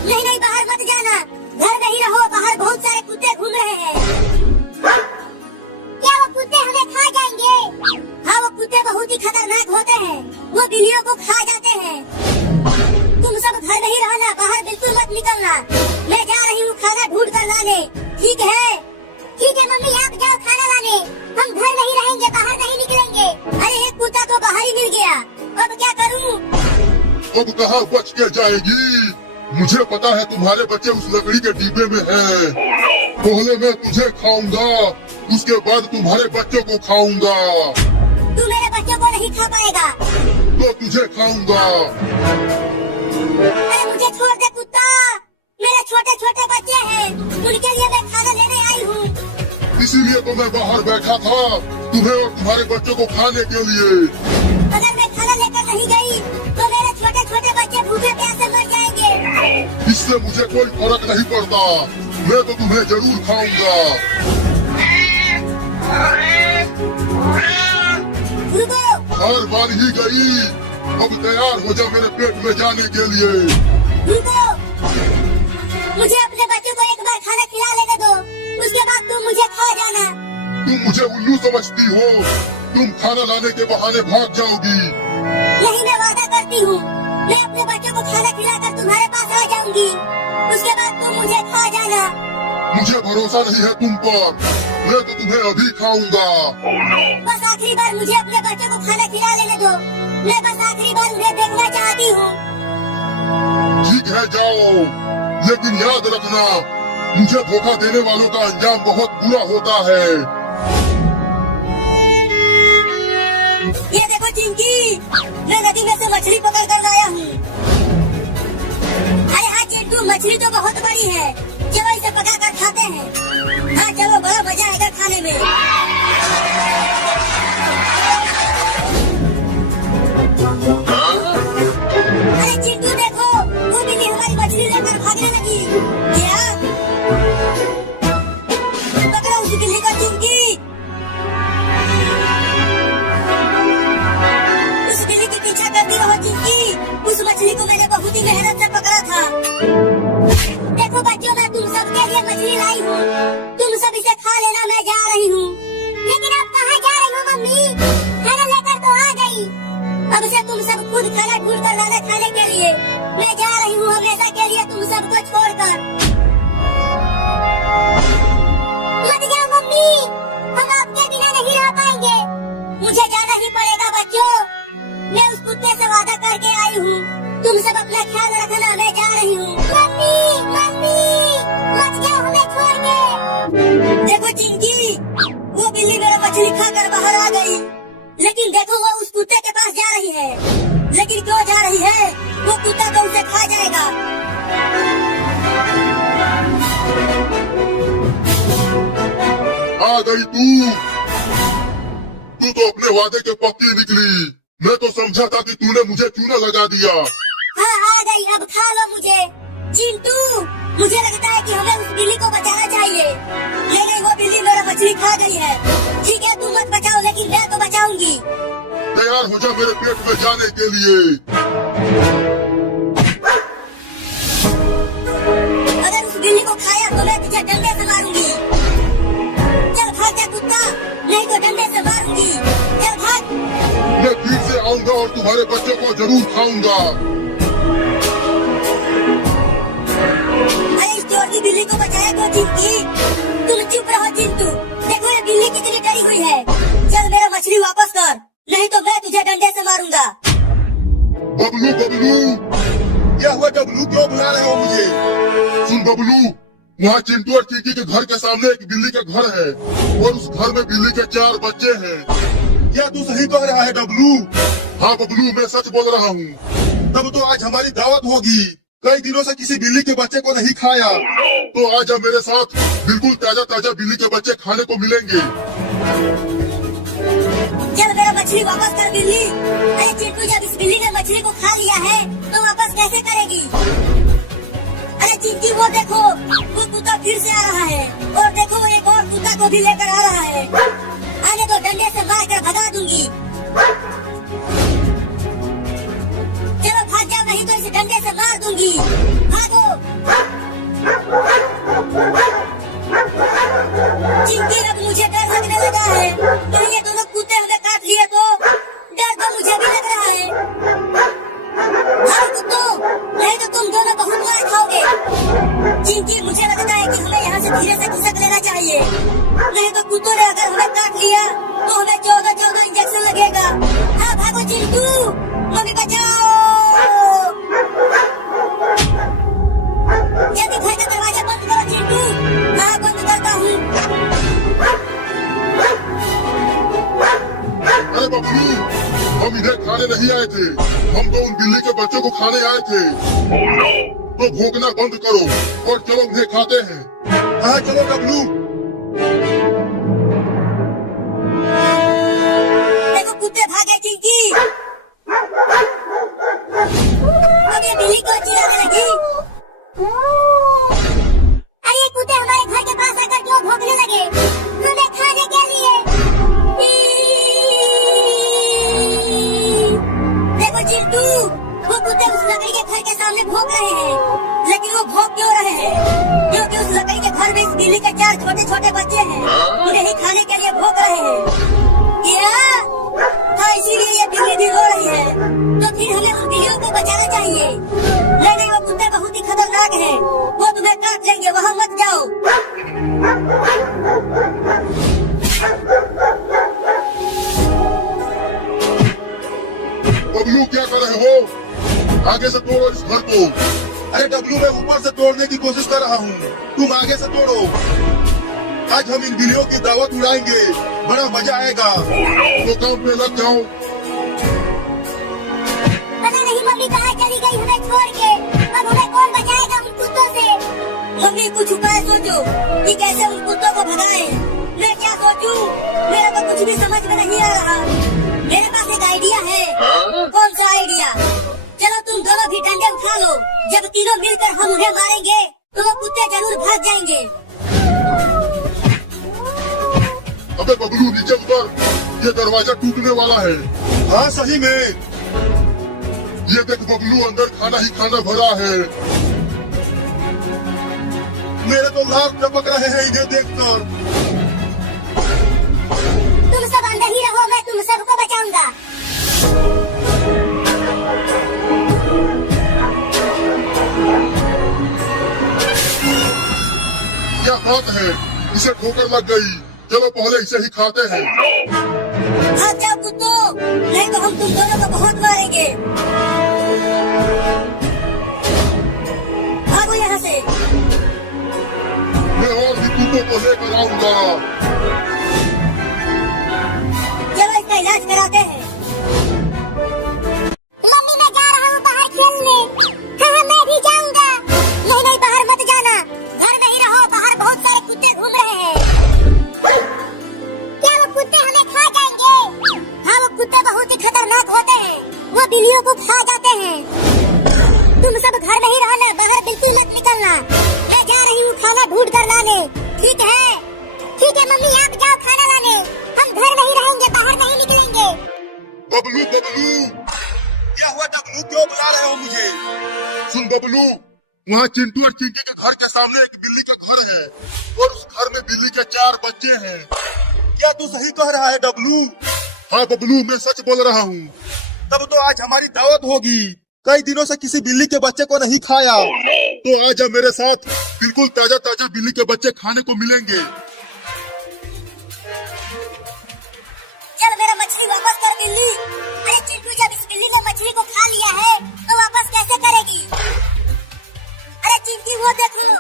नहीं, बाहर मत जाना, घर में ही रहो। बाहर बहुत सारे कुत्ते घूम रहे हैं। क्या वो कुत्ते हमें खा जाएंगे? हाँ, वो कुत्ते बहुत ही खतरनाक होते हैं, वो बिल्लियों को खा जाते हैं। मत निकलना। मैं जा रही हूँ खाना ढूंढ कर लाने। ठीक है? ठीक है मम्मी, आप जाओ खाना लाने। हम घर नहीं रहेंगे, बाहर नहीं निकलेंगे। अरे एक कुत्ता तो बाहर ही मिल गया, अब क्या करूँ? अब कहाँ बच के जाएगी? मुझे पता है तुम्हारे बच्चे उस लकड़ी के डिब्बे में हैं। पहले मैं तुझे खाऊंगा, उसके बाद तुम्हारे बच्चों को खाऊंगा। तू मेरे बच्चों को नहीं खा पाएगा। तो तुझे खाऊंगा। अरे मुझे छोड़ दे कुत्ता, मेरे छोटे छोटे बच्चे हैं, उनके लिए मैं खाना लेने आई हूँ। इसीलिए तो मैं बाहर बैठा था, तुम्हें और तुम्हारे बच्चों को खाने के लिए। अगर मैं खाना लेकर नहीं गई तो मेरे छोटे छोटे बच्चे भूखे प्यासे मर जाएंगे। इससे मुझे कोई फर्क नहीं पड़ता, मैं तो तुम्हें जरूर खाऊंगा। रुको। हार मान ही गई, अब तैयार हो जा मेरे पेट में जाने के लिए। रुको, मुझे अपने बच्चों को एक बार खाना खिला लेने दो, उसके बाद तुम मुझे खा जाना। तुम मुझे उल्लू समझती हो? तुम खाना लाने के बहाने भाग जाओगी। नहीं, मैं वादा करती हूँ, मैं अपने बच्चों को खाना खिलाकर तुम्हारे पास आ जाऊंगी, उसके बाद तुम मुझे खा जाना। मुझे भरोसा नहीं है तुम पर, मैं तो तुम्हें अभी खाऊंगा। बस आखिरी बार मुझे अपने बच्चों को खाना खिला लेने दो, मैं बस आखिरी बार उन्हें देखना चाहती हूँ। ठीक है जाओ, लेकिन याद रखना, मुझे धोखा देने वालों का अंजाम बहुत बुरा होता है। ये देखो चिंकी, मैं नदी में से मछली पकड़ कर लाया हूँ। अरे हाँ चिंटू, मछली तो बहुत बड़ी है, चलो इसे पका कर खाते हैं। हाँ चलो, बड़ा मजा आएगा खाने में। अरे चिंटू देखो, वो बिल्ली हमारी मछली लेकर भागने लगी। क्या? पकड़ो उस बिल्ली को चिंकी। उस बिल्ली के पीछा करती रहो चिंकी, उस मछली को मैंने बहुत ही मेहनत से पकड़ा था। देखो बच्चों, मैं तुम सबके लिए मछली लाई हूँ, तुम सब इसे खा लेना, मैं जा रही हूँ। लेकिन आप कहाँ जा रही हो मम्मी? खाना लेकर तो आ गई, अब से तुम सब खुद खाना ढूंढ कर लाना खाने के लिए। मैं जा रही हूँ हमेशा के लिए तुम सबको छोड़कर। मत जाओ मम्मी, हम आपके बिना नहीं रह पाएंगे। मुझे जाना ही पड़ेगा बच्चों, मैं उस कुत्ते से वादा करके आई हूँ, तुम सब अपना ख्याल रखना, मैं जा रही हूँ। मम्मी मम्मी, मत जाओ हमें छोड़ के। देखो चिंकी, वो बिल्ली मेरा मछली खाकर बाहर आ गई, लेकिन देखो वो उस कुत्ते के पास जा रही है। लेकिन क्यों जा रही है? वो कुत्ता तो उसे खा जाएगा। आ गई तू तो अपने वादे के पक्की निकली। मैं तो समझा था कि तूने मुझे चूना लगा दिया। हाँ आ गई, अब खा लो मुझे। चिंटू, मुझे लगता है कि हमें उस बिल्ली को बचाना चाहिए। नहीं, वो बिल्ली मेरा मछली खा गई है। ठीक है, तुम मत बचाओ, लेकिन मैं तो बचाऊंगी। तैयार हो जा मेरे पेट में जाने के लिए। अगर उस बिल्ली को खाया तो मैं तुझे डंडे से मारूंगी। चल भाग जा कुत्ता, नहीं तो डंडे से मारूंगी। चल भाग। मैं फिर से आऊंगा और तुम्हारे बच्चों को जरूर खाऊंगा। अरे इस चोर की बिल्ली को बचाया क्यों चिंकी? तुम चुप रहो चिंटू, देखो ये बिल्ली कितनी डरी हुई है। चल मेरा मछली वापस कर, नहीं तो मैं तुझे डंडे से मारूंगा। बबलू बबलू, क्या हुआ डबलू, क्यों बुला रहे हो मुझे? सुन बबलू, वहाँ चिंटू और चिंकी के घर के सामने एक बिल्ली का घर है और उस घर में बिल्ली के 4 बच्चे हैं। क्या तू सही कह रहा है डबलू? हाँ बबलू, मैं सच बोल रहा हूँ। तब तो आज हमारी दावत होगी। कई दिनों से किसी बिल्ली के बच्चे को नहीं खाया, तो आज अब मेरे साथ बिल्कुल ताजा ताजा बिल्ली के बच्चे खाने को मिलेंगे। चल मेरा मछली वापस कर बिल्ली। अरे चिंटू, जब इस बिल्ली ने मछली को खा लिया है तो वापस कैसे करेगी? अरे चिंकी, वो देखो, वो कुत्ता फिर से आ रहा है, और देखो वो एक और कुत्ता को भी लेकर आ रहा है। आने तो डंडे से मार कर भगा दूंगी। चलो भाग जाओ, नहीं तो इसे डंडे से मार दूंगी। भागो। चिंकी, अब मुझे डर लगने लगा है, तो ये दोनों कुत्ते हमें काट लिए तो डर तो मुझे भी लग रहा है। भागो कुत्तों, नहीं तो तुम दोनों बहुत मार खाओगे। चिंकी, मुझे लगता है कि हमें यहाँ से धीरे से खिसक लेना चाहिए, नहीं तो कुत्तों ने अगर हमें काट लिया तो हमें 14 इंजेक्शन लगेगा। हाँ भागो चिंटू, मम्मी बचाओ। जल्दी घर का दरवाजा बंद करो चिंटू। हाँ बंद करता हूँ। अरे बबलू, हम इधर खाने नहीं आए थे, हम तो उन बिल्ली के बच्चों को खाने आए थे। तो भोगना बंद करो और चलो उन्हें खाते हैं। हाँ चलो बबलू। देखो कुत्ते भागे चिंकी। अब ये बिल्ली को चिल्लाने लगी। अरे ये कुत्ते हमारे घर के पास आकर क्यों भौंकने लगे? हमें खाने के लिए। देखो चिंटू, वो कुत्ते उस लकड़ी के घर के सामने भौंक रहे हैं, लेकिन वो भौंक क्यों रहे हैं? क्योंकि उस लकड़ी के घर में इस बिल्ली के 4 छोटे बच्चे हैं, उन्हें ही खाने के लिए भौंक रहे हैं। क्या? हाँ, इसीलिए ये बिल्ली भी रो रही है। तो फिर हमें उन बिल्लियों को बचाना चाहिए। नहीं, वो कुत्ते बहुत ही खतरनाक हैं, वो तुम्हें काट लेंगे, वहाँ मत जाओ। बबलू क्या कर रहे हो? आगे से तोड़ो इस घर को। अरे डब्लू, मैं ऊपर से तोड़ने की कोशिश कर रहा हूँ, तुम आगे से तोड़ो। आज हम इन बिल्लियों की दावत उड़ाएंगे, बड़ा मजा आएगा। तो काम पे लग जाओ। पता नहीं मम्मी कहाँ चली गई हमें छोड़ के। अब हमें कौन बचाएगा उन कुत्तों से? मम्मी कुछ उपाय सोचो कि कैसे उन कुत्तों को भगाएं। मैं क्या सोचूं? मेरा तो कुछ भी समझ में नहीं आ रहा। मेरे पास एक आइडिया है। कौन सा आइडिया? चलो तुम दोनों भी डंडे उठा लो, जब तीनों मिलकर हम उन्हें मारेंगे तो वो कुत्ते जरूर भाग जाएंगे। अबे बबलू नीचे उतर, ये दरवाजा टूटने वाला है। हाँ सही में। ये देख बबलू, अंदर खाना ही खाना भरा है। मेरे तो लाख टपक रहे हैं इन्हें देखकर। तुम सब अंदर ही रहो, मैं तुम सबको बचाऊंगा। क्या बात है, इसे ठोकर लग गई। चलो पहले इसे ही खाते हैं। भाग जाओ कुत्तों, नहीं तो हम तुम दोनों को बहुत मारेंगे। भागो यहाँ से। मैं और भी कुत्तों को लेकर आऊंगा। चलो इसका इलाज कराते हैं। मम्मी मैं जा रहा हूँ बाहर खेलने। हाँ मैं भी जाऊंगा। नहीं बाहर मत जाना, घर में ही रहो, बाहर बहुत सारे कुत्ते घूम रहे हैं। क्या वो कुत्ते हमें खा जाएंगे? हाँ वो कुत्ते बहुत ही खतरनाक होते हैं, वो बिल्लियों को खा जाते हैं। तुम सब घर में ही रहना, बाहर बिल्कुल मत निकलना। मैं जा रही हूँ खाना ढूंढ कर लाने। ठीक है? ठीक है मम्मी, आप जाओ खाना लाने, हम घर में ही रहेंगे, बाहर नहीं निकलेंगे। बबलू बबलू, क्या हुआ डब्लू, क्यों बुला रहे हो मुझे? सुन बबलू, वहाँ चिंटू और चिंकी के घर के सामने एक बिल्ली का घर है और उस घर में बिल्ली के 4 बच्चे हैं। क्या तू सही कह रहा है डब्लू? हाँ बबलू, मैं सच बोल रहा हूँ। तब तो आज हमारी दावत होगी। कई दिनों से किसी बिल्ली के बच्चे को नहीं खाया, तो आज मेरे साथ बिल्कुल ताजा ताजा बिल्ली के बच्चे खाने को मिलेंगे। चल मेरा मछली वापस कर बिल्ली। अरे चिंटू, जब इस बिल्ली ने मछली को खा लिया है तो वापस कैसे करेगी? अरे चिंकी वो देख लो,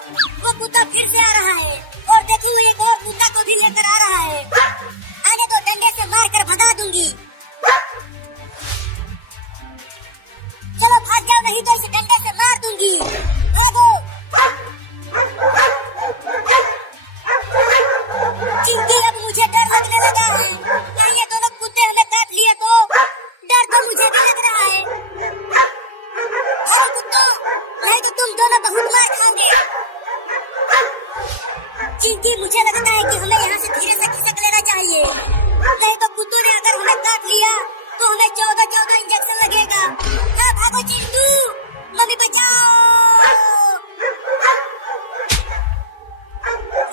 वो कुत्ता फिर से आ रहा है, और देखो एक और कुत्ता को भी लेकर आ रहा है। आने तो डंडे से मार कर भगा दूंगी। चलो भाग जाओ, नहीं तो इसे डंडे से मार दूंगी। भागो। चिंकी अब मुझे डर लगने लगा है। कहीं ये दोनों कुत्ते हमें काट लिए तो? डर तो मुझे भी लग रहा है। अरे कुत्तों, नहीं तो तुम दोनों बहुत मार खाओगे। चिंकी मुझे लगता है कि हमें यहाँ से धीरे से खिसक लेना चाहिए, नहीं तो कुत्तों ने अगर हमें काट लिया तो हमें 14 इंजेक्शन लगेगा। हाँ भागो चिंटू, मम्मी बचाओ।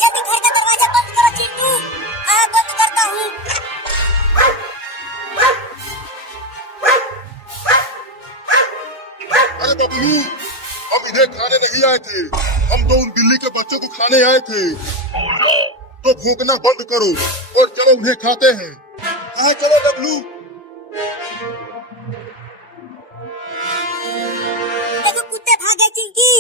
जल्दी घर का दरवाजा बंद करो चिंटू। हाँ बंद करता हूँ। अरे बबलू, हम इन्हें खाने नहीं आए थे, हम तो उन बिल्ली के बच्चों को खाने आए थे। तो भौंकना बंद करो और चलो उन्हें खाते हैं। कहाँ चलो डब्लू? देखो कुत्ते भाग गए चिंकी।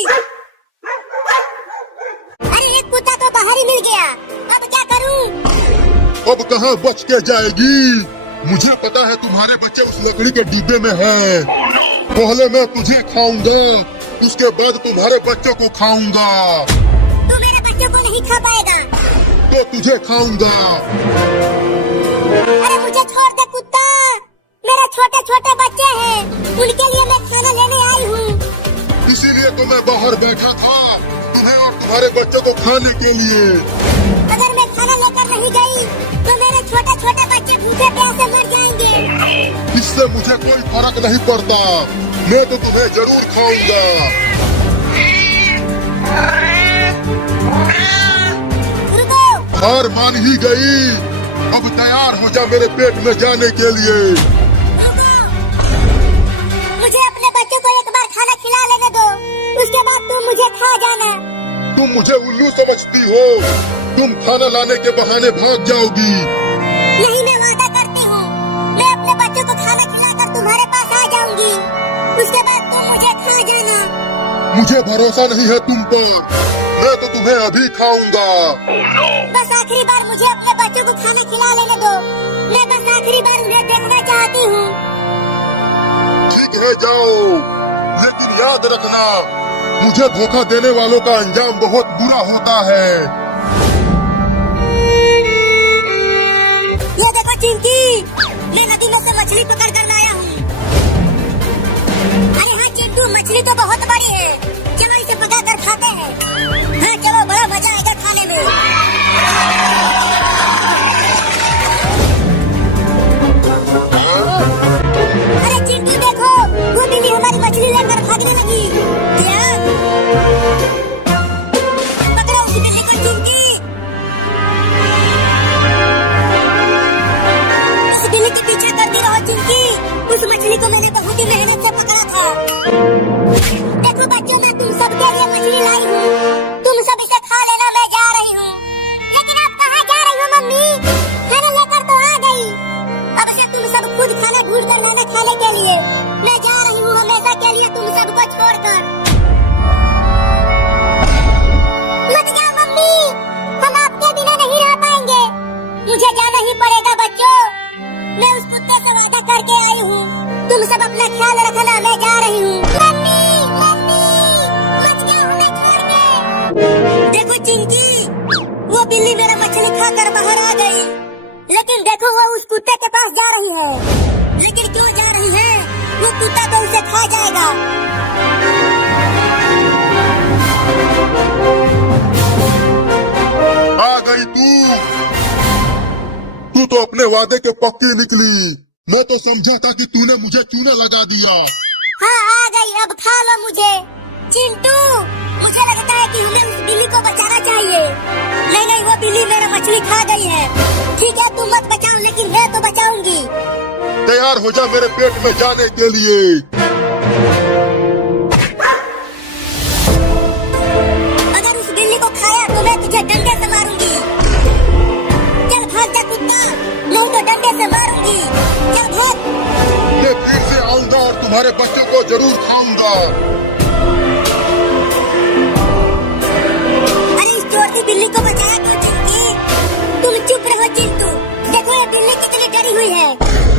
अरे एक कुत्ता तो बाहर ही मिल गया, अब क्या करूं? अब कहाँ बच के जाएगी? मुझे पता है तुम्हारे बच्चे उस लकड़ी के डिब्बे में हैं। पहले मैं तुझे खाऊंगा, उसके बाद तुम्हारे बच्चों को खाऊंगा। तू मेरे बच्चों को नहीं खा पाएगा। तो तुझे खाऊंगा। अरे मुझे छोड़ दे कुत्ता, मेरे छोटे छोटे बच्चे हैं, उनके लिए मैं खाना लेने आई हूँ। इसीलिए तो मैं बाहर बैठा था, तुम्हें और तुम्हारे बच्चों को खाने के लिए। अगर मैं खाना लेकर नहीं गई तो मेरे छोटे छोटे बच्चे भूखे प्यासे मर जाएंगे। इससे मुझे कोई फर्क नहीं पड़ता, मैं तो तुम्हें जरूर खाऊंगा। रुको। हार मान ही गई, अब तैयार हो जा मेरे पेट में जाने के लिए। मुझे अपने बच्चों को एक बार खाना खिला लेने दो, उसके बाद तुम मुझे खा जाना। तुम मुझे उल्लू समझती हो? तुम खाना लाने के बहाने भाग जाओगी। नहीं, मैं वादा करती हूँ, मैं अपने बच्चों को खाना खिलाकर तुम्हारे पास आ जाऊंगी, उसके बाद तुम मुझे खा जाना। मुझे भरोसा नहीं है तुम पर, मैं तो तुम्हें अभी खाऊंगा। बस आखिरी बार मुझे अपने बच्चों को खाना खिला लेने दो, मैं बस आखिरी बार उन्हें देखना चाहती हूँ। ठीक है जाओ, लेकिन याद रखना, मुझे धोखा देने वालों का अंजाम बहुत बुरा होता है। ये देखो चिंकी, मैं नदी में से मछली पकड़ कर लाया हूँ। अरे हाँ चिंटू, मछली तो बहुत बड़ी है, चलो इसे पका कर खाते हैं। हाँ चलो, बड़ा मजा आएगा खाने में। अरे चिंटू देखो, वो बिल्ली हमारी मछली लेकर भागने लगी। क्या? पकड़ो उस बिल्ली को चिंकी। उस बिल्ली के पीछे करती रहो चिंकी, उस मछली को मैंने बहुत ही मेहनत से पकड़ा था। देखो बच्चों, मैं तुम सबके लिए मछली लाई हूँ, तुम सब इसे खा लेना, मैं जा रही हूँ। लेकिन आप कहाँ जा रही हो मम्मी? खाना लेकर तो आ गई, अब से तुम सब खुद खाना ढूंढ कर लाना खाने के लिए। मैं जा रही हूँ हमेशा के लिए तुम सबको छोड़कर। मत जाओ मम्मी, हम आपके बिना नहीं रह पाएंगे। मुझे जाना ही पड़ेगा बच्चों, मैं उस कुत्ते से वादा करके आई हूँ, तुम सब अपना ख्याल रखना, मैं जा रही हूँ। मम्मी मम्मी, मत जाओ हमें छोड़ के। देखो चिंकी, वो बिल्ली मेरा मछली खाकर बाहर आ गई, लेकिन देखो वो उस कुत्ते के पास जा रही है। लेकिन क्यों जा रही है? वो कुत्ता तो उसे खा जाएगा। आ गई तू तो अपने वादे के पक्की निकली। मैं तो समझा था कि तूने मुझे चूने लगा दिया। हाँ आ गई, अब खा लो मुझे। चिंटू, मुझे लगता है कि हमें उस बिल्ली को बचाना चाहिए। नहीं नहीं, वो बिल्ली मेरा मछली खा गई है। ठीक है, तुम मत बचाओ, लेकिन मैं तो बचाऊंगी। तैयार हो जा मेरे पेट में जाने के लिए। अगर उस बिल्ली को खाया तो मैं तुझे डंडे से मारूंगी। चल भाग जा कुत्ता, नहीं तो डंडे से मारूंगी। चल भाग। मैं फिर से आऊंगा और तुम्हारे बच्चों को जरूर खाऊंगा। अरे इस चोरती बिल्ली को बचाया क्यों चिंकी? तुम चुप रहो चिंटू, देखो ये बिल्ली कितनी डरी हुई है।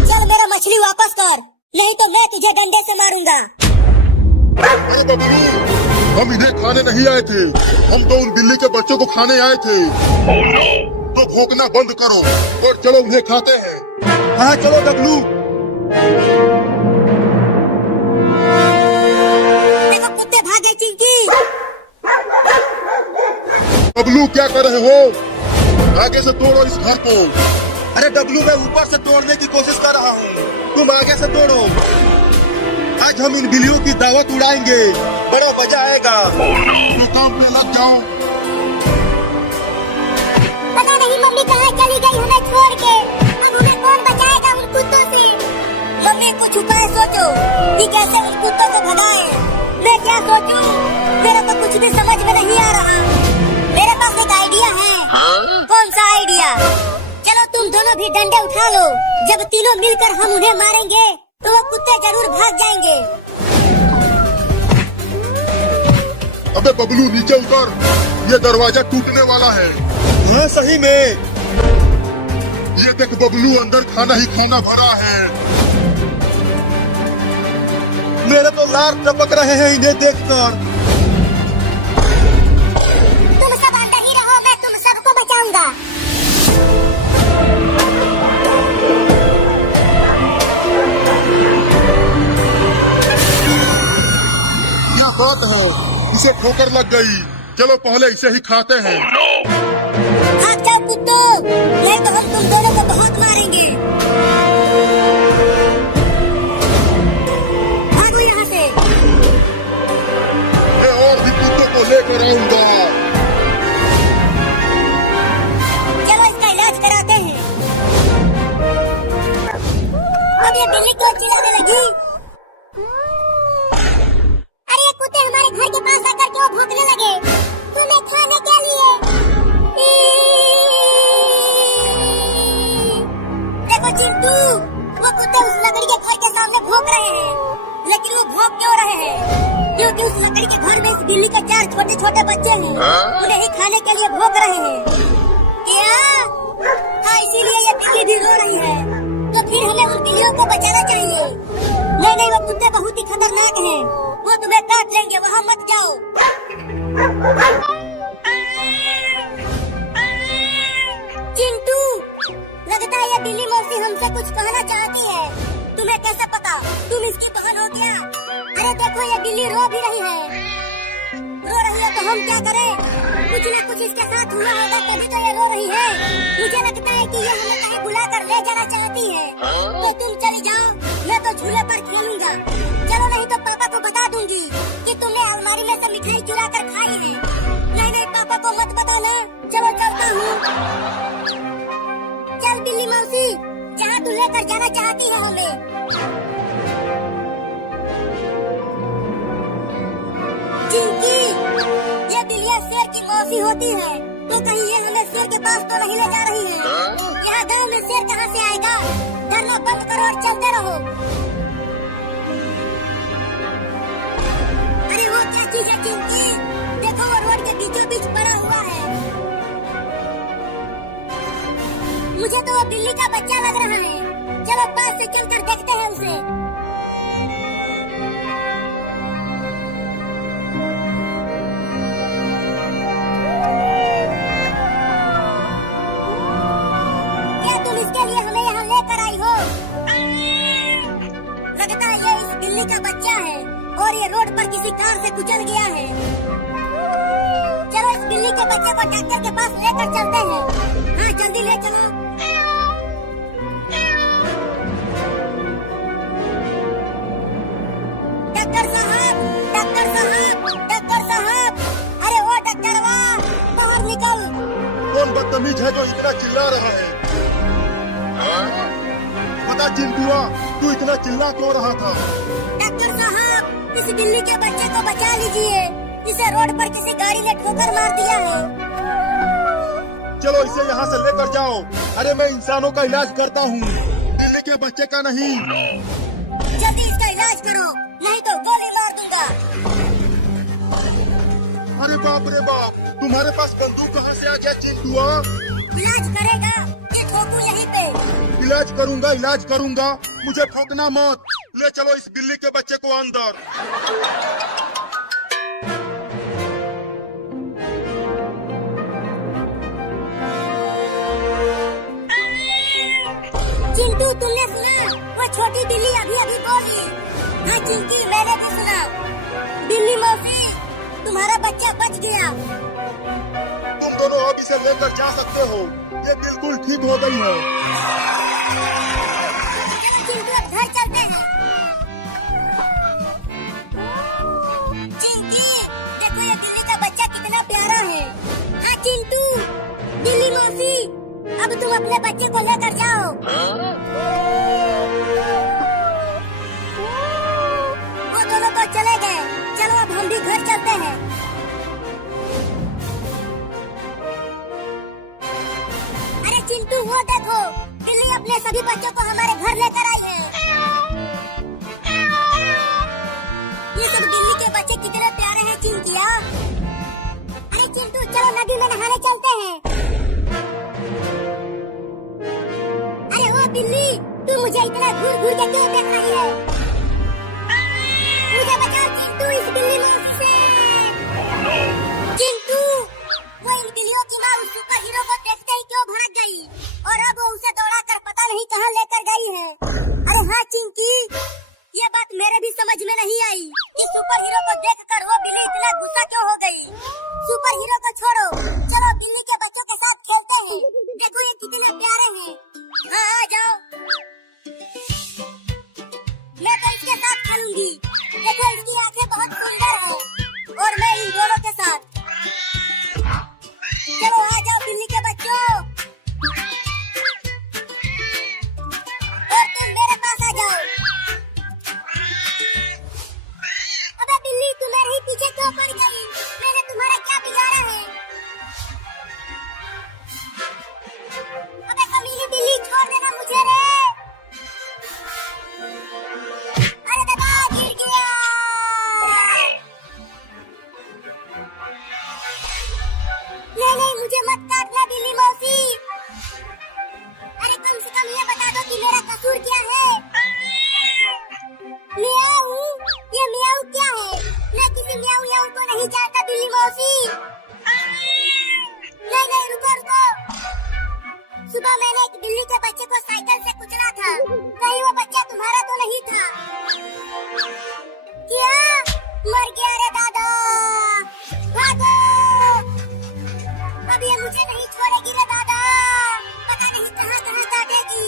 चल मेरा मछली वापस कर, नहीं तो मैं तुझे डंडे से मारूंगा। अरे बबलू, हम इन्हें खाने नहीं आए थे, हम तो उन बिल्ली के बच्चों को खाने आए थे। तो भौंकना बंद करो और चलो उन्हें खाते हैं। कहाँ चलो डब्लू? देखो कुत्ते भाग गए चिंकी। डब्लू क्या कर रहे हो? आगे से तोड़ो इस घर को। अरे डब्लू, मैं ऊपर से तोड़ने की कोशिश कर रहा हूँ, तुम आगे से तोड़ो। आज हम इन बिल्लियों की दावत उड़ाएंगे, बड़ा मजा आएगा। तो काम पे लग जाओ। पता नहीं मम्मी कहाँ चली गई हमें छोड़ के, अब हमें कौन बचाएगा उन कुत्तों से? मम्मी कुछ उपाय सोचो कि कैसे उन कुत्तों को भगाएं। मैं क्या सोचूं? मेरा तो कुछ कुछ भी समझ में नहीं आ रहा। मेरे पास एक आइडिया है। कौन सा आइडिया? चलो तुम दोनों भी डंडे उठा लो। जब तीनों मिलकर हम उन्हें मारेंगे तो वो कुत्ते जरूर भाग जाएंगे। अबे बबलू नीचे उतर, ये दरवाजा टूटने वाला है। हाँ सही में। ये देख बबलू, अंदर खाना ही खाना भरा है। मेरे तो लार टपक रहे हैं इन्हें देखकर। तुम सब अंदर ही रहो, मैं तुम सबको बचाऊंगा। क्या बात है, इसे ठोकर लग गई। चलो पहले इसे ही खाते हैं। भाग जाओ कुत्तों, नहीं तो हम तुम दोनों को बहुत मारेंगे। भागो यहाँ से। मैं और भी कुत्तों को लेकर आऊंगा। चलो इसका इलाज कराते हैं। अब ये बिल्ली क्यों चिल्लाने लगी? अरे ये कुत्ते हमारे घर के पास आकर क्यों भौंकने लगे? तुम्हें खाने के लिए। देखो चिंटू, वो कुत्ते उस लकड़ी के घर के सामने भौंक रहे हैं। लेकिन वो भौंक क्यों रहे हैं? क्योंकि उस लकड़ी के घर में इस बिल्ली के 4 छोटे छोटे बच्चे हैं। उन्हें ही खाने के लिए भौंक रहे हैं। क्या? हाँ, इसीलिए ये बिल्ली भी रो रही है। तो फिर हमें उन बिल्लियों को बचाना चाहिए। नहीं नहीं, वो कुत्ते बहुत ही खतरनाक हैं। वो तुम्हें काट लेंगे, वहाँ मत जाओ। चिंटू, लगता है ये बिल्ली मौसी हमसे कुछ कहना चाहती है। तुम्हें कैसे पता? तुम इसकी बहन हो क्या? अरे देखो, ये बिल्ली रो भी रही है। रो रही है तो हम क्या करें? कुछ न कुछ इसके साथ हुआ होगा, तभी तो ये रो रही है। मुझे लगता है कि ये हमें कहीं बुलाकर ले जाना चाहती है। तो तुम चली जाओ, मैं तो झूले पर खेलूंगा। चलो, नहीं तो पापा को बता दूंगी कि तुमने अलमारी में से मिठाई चुरा कर खाई है। नहीं नहीं, पापा को मत बताना। चलो चलता हूँ। चल बिल्ली मौसी, जहाँ तू लेकर जाना चाहती हो हमें। चिंकी, ये बिल्लियाँ शेर की मौसी होती है, तो कहीं ये हमें शेर के पास तो नहीं ले जा रही है। यहाँ गांव में शेर कहाँ से आएगा? डरना बंद करो और चलते रहो। अरे वो क्या चीज है चिंकी? देखो, वो रोड के बीचों बीच पड़ा हुआ है। मुझे तो वो बिल्ली का बच्चा लग रहा है। चलो पास से चलकर देखते हैं उसे। क्या तुम इसके लिए हमें यहाँ लेकर आई हो? लगता है ये इस बिल्ली का बच्चा है और ये रोड पर किसी कार से कुचल गया है। चलो इस बिल्ली के बच्चे को डॉक्टर के पास लेकर चलते हैं। हाँ, जल्दी ले चलो। डॉक्टर साहब, डॉक्टर साहब, डॉक्टर साहब, अरे वो डॉक्टरवा, बाहर निकल। कौन बदतमीज है जो इतना चिल्ला रहा है? बता चिंटुआ, तू इतना चिल्ला क्यों रहा था? डॉक्टर साहब, इस बिल्ली के बच्चे को बचा लीजिए। इसे रोड पर किसी गाड़ी ने ठोकर मार दिया है। चलो इसे यहाँ से लेकर जाओ। अरे मैं इंसानों का इलाज करता हूँ, बिल्ली के बच्चे का नहीं। जल्दी इसका इलाज करो, नहीं तो गोली मार दूंगा। अरे बाप रे बाप, तुम्हारे पास बंदूक कहाँ से आ गया चिंटुआ? इलाज करेगा ये ठोकू यहीं पे। इलाज करूंगा, इलाज करूंगा, मुझे ठोकना मत। ले चलो इस बिल्ली के बच्चे को अंदर। चिंटू, तुमने सुना? वो छोटी बिल्ली अभी अभी बोली। हाँ चिंकी, मैंने भी सुना। बिल्ली मौसी, तुम्हारा बच्चा बच गया। तुम दोनों अब इसे लेकर जा सकते हो, ये बिल्कुल ठीक हो गई है। चिंटू, अब घर चलते हैं। चिंकी, देखो ये बिल्ली का बच्चा कितना प्यारा है। हाँ चिंटू, बिल्ली मौसी, अब तुम अपने बच्चे को लेकर जाओ। वो दोनों तो चले गए। चलो अब हम भी घर चलते हैं। वो देखो, बिल्ली अपने सभी बच्चों को हमारे घर लेकर आई है। ये सब बिल्ली के बच्चे कितने प्यारे हैं चिंटिया। अरे चिंटू चलो नदी में नहाने चलते हैं। अरे ओ बिल्ली, तू मुझे इतना घूर घूर के क्यों देख रही है? मुझे बचाओ चिंटू इस बिल्ली मौत से। चिंटू, वो इन बिल्लियों की माँ उस सुपर हीरो को देखते ही क्यों भाग गई और अब वो उसे दौड़ाकर पता नहीं कहाँ लेकर गई है। अरे हाँ चिंकी, ये बात मेरे भी समझ में नहीं आई। इस सुपर हीरो को देखकर वो बिल्ली इतना गुस्सा क्यों हो गई? सुपर हीरो को छोड़ो, चलो बिल्ली के बच्चों के साथ खेलते हैं। देखो ये कितने प्यारे हैं। हाँ आ जाओ, मैं तो इसके साथ खेलूंगी। देखो इसकी आंखें बहुत सुंदर हैं और मैं इन दोनों के साथ। चलो आ जाओ बिल्ली के बच्चों, और तुम मेरे पास आ जाओ। अबे बिल्ली, तू मेरे ही पीछे क्यों पड़ गई? मैंने तुम्हारा क्या बिगाड़ा है? अबे कमीनी बिल्ली, छोड़ देना मुझे रे। अरे दादा, गिर गया। नहीं, मुझे मत काटना बिल्ली मौसी। अरे कम से कम ये बता दो कि मेरा कसूर क्या है? मियाऊ, ये मियाऊ क्या है? मैं किसी मियाऊ याऊ को नहीं जानता बिल्ली मौसी। नहीं, रुको। सुबह मैंने एक बिल्ली के बच्चे को साइकिल से कुचला था। कहीं वो बच्चा तुम्हारा तो नहीं था? क्या? मर गया रे दादा, भागो। अब ये मुझे नहीं छोड़ेगी रे दादा, पता नहीं कहाँ काटेगी।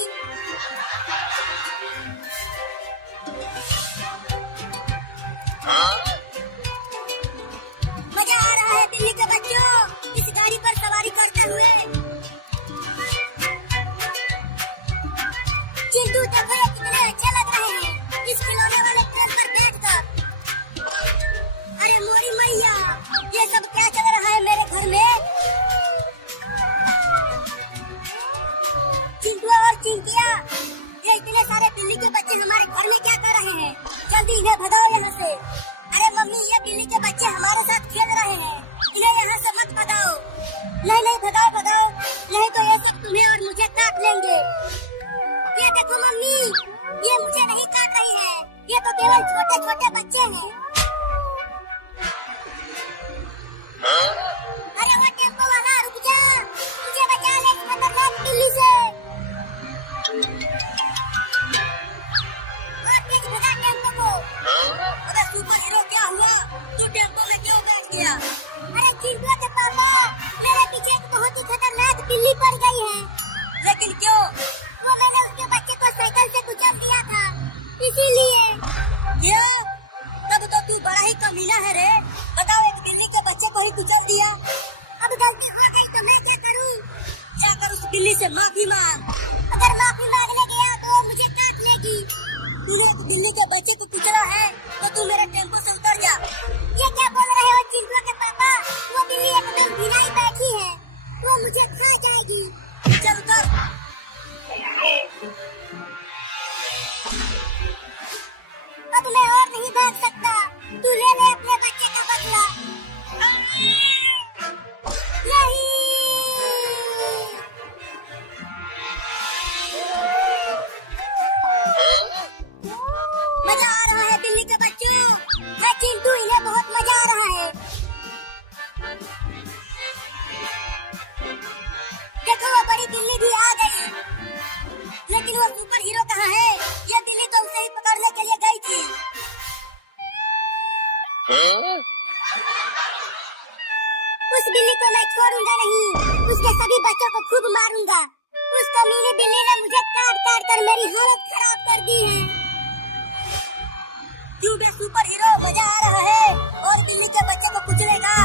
मजा आ रहा है बिल्ली के बच्चों इस गाड़ी पर सवारी करते हुए। चिंटू देखो ये कितने अच्छे लग रहे हैं इस खिलौने वाले ट्रेन पर बैठकर। अरे मोरी मैया, ये सब क्या चल रहा है मेरे घर में? चिंटू और चिंटिया, ये इतने सारे बिल्ली के बच्चे हमारे घर में क्या कर रहे हैं? जल्दी इन्हें भगाओ यहाँ से। अरे मम्मी, ये बिल्ली के बच्चे हमारे साथ खेल रहे हैं, इन्हें यहाँ से मत भगाओ। नहीं, भगाओ, नहीं तो ये सब तुम्हें और मुझे काट लेंगे। ये देखो मम्मी, ये मुझे नहीं काट रही है, ये तो केवल छोटे छोटे बच्चे हैं। अरे वो टेम्पो वाला, रुक जा, मुझे बचा ले इस खतरनाक बिल्ली से। और तेज भगा टेम्पो को। अरे सुपर हीरो, क्या हुआ? तू टेम्पो में क्यों बैठ गया? अरे चिंटू के पापा, मेरे पीछे एक बहुत ही खतरनाक बिल्ली पड़ गई है। लेकिन क्यों? वो मैंने उसके बच्चे को साइकिल से कुचल दिया था, इसीलिए। क्या? तब तो तू बड़ा ही कमीना है रे। बताओ, एक बिल्ली के बच्चे को ही कुचल दिया। अब गलती हो गई तो मैं क्या करूं? जाकर उस बिल्ली से माफी मांग। अगर माफी मांगने गया तो वो मुझे काट लेगी। तूने एक बिल्ली के बच्चे को कुचला है तो तू मेरे टेम्पो से उतर जा। ये क्या बोल रहे हो चिंटू के पापा? वो बिल्ली एकदम भिलाई बैठी है, वो मुझे खा जाएगी। चल कर। अब मैं और नहीं भाग सकता, तू ले ले अपने बच्चे का बदला। नहीं। मजा आ रहा है बिल्ली के बच्चों। मैं चिंटू, इन्हें बहुत मजा आ रहा है। देखो वो बड़ी बिल्ली भी आ गई, लेकिन वो सुपर हीरो कहाँ है? ये बिल्ली तो उसे ही पकड़ने के लिए गई थी। उस बिल्ली को मैं छोड़ूंगा नहीं, उसके सभी बच्चों को खूब मारूंगा। उस कमीनी बिल्ली ने मुझे काट कर मेरी हालत खराब कर दी है। क्यों बे सुपर हीरो, मजा आ रहा है और बिल्ली के बच्चे को कुचलेगा?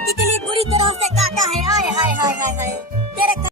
कितनी बुरी तरह से काटा है। हाय हाय हाय हाय हाय। तेरे